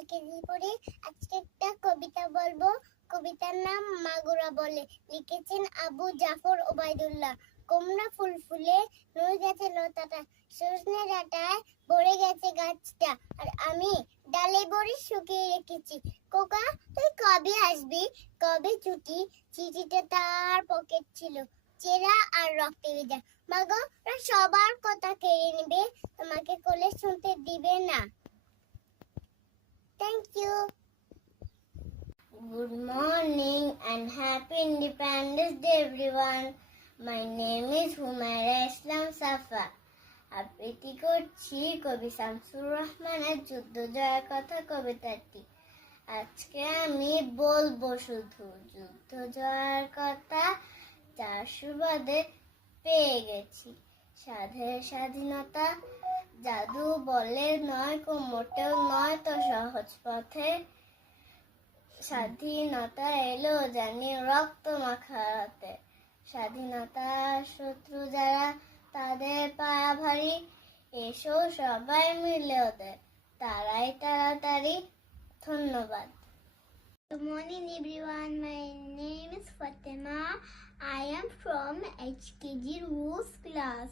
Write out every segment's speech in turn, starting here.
LKG পড়ি। আজকে একটা কবিতা বলবো। কবিতার নাম মাগুরা বলে। লিখেছেন আবু জাফর ওবায়দুল্লাহ। কোমড়া ফুল ফুলে নুয়ে গেছে লতাটা, সজনে ডাঁটায় ভরে গেছে গাছটা, আর আমি ডালে বড়ি শুকিয়ে রেখেছি। কোকা তুই কবে আসবি, কবে ছুটি? চিঠিটা তার পকেট ছিল, চেরা আর রক্তে ভেজা। মাগো ওরা সবার কথা কেড়ে নেবে, তোমাকে কোলে শুনতে দিবে না। Thank you. Good morning and happy Independence Day everyone. My name is Humaira Islam Safa. আবৃত্তি করছি কবি শামসুর রহমানের যুদ্ধ জয়ের কথা কবিতাটি। আজকে আমি বলবো শুধু যুদ্ধ জয়ের কথা, যার সুবাদে পেয়ে গেছি সাধের স্বাধীনতা। জাদু বলে নয়, মোটেও নয় তো সহজ পথে। স্বাধীনতা এলো জানি রক্ত মাখা রাতে। স্বাধীনতার শত্রু যারা তাদের পায়া ভারী, এসো সবাই মিলে ওদের তারাই তাড়াতাড়ি। ধন্যবাদ। Good morning everyone. My name is Fatima. I am from HKG Rules class.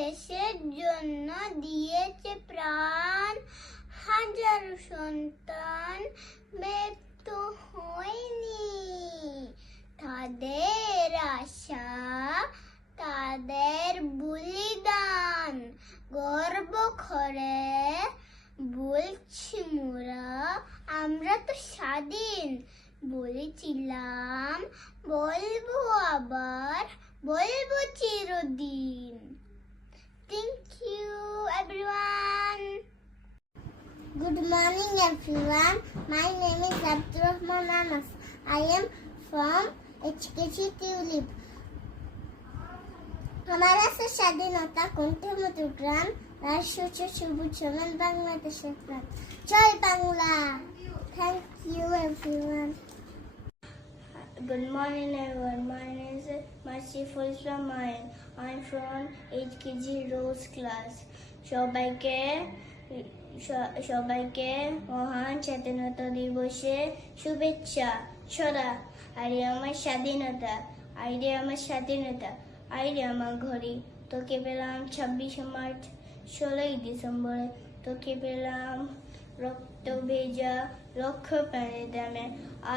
দেশের জন্য দিয়েছে প্রাণ হাজারো সন্তান, মৃত্যু হয়নি তাদের আশা, তাদের বলিদান গর্ব করে বলছি মোরা আমরা তো স্বাধীন। বলেছিলাম বলবো আবার, বলবো চিরদিন। Thank you everyone. Good morning everyone. My name is Abdurrahman Anas. I am from HKG Tulip. हमारा से স্বাধীনতা কণ্ঠে মধুর গ্রাম, রাষ্ট্র সবুজ সমান বাংলাদেশের প্রাণ। জয় Bangla. Thank you everyone. Good morning everyone. My name is Merciful Islam. I'm from HKG Rose class. সবাইকে মহান স্বাধীনতা দিবসে শুভেচ্ছা। ছড়া আরে আমার স্বাধীনতা, আইরে আমার স্বাধীনতা, আইরে আমার ঘড়ি। তোকে পেলাম 26শে মার্চ, 16ই ডিসেম্বরে। তোকে পেলাম রক্ত ভেজা লক্ষ প্রাণের দামে।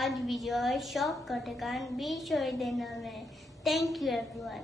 আজ বিজয় সব কটে গান বীর শহীদের নামে। Thank you everyone.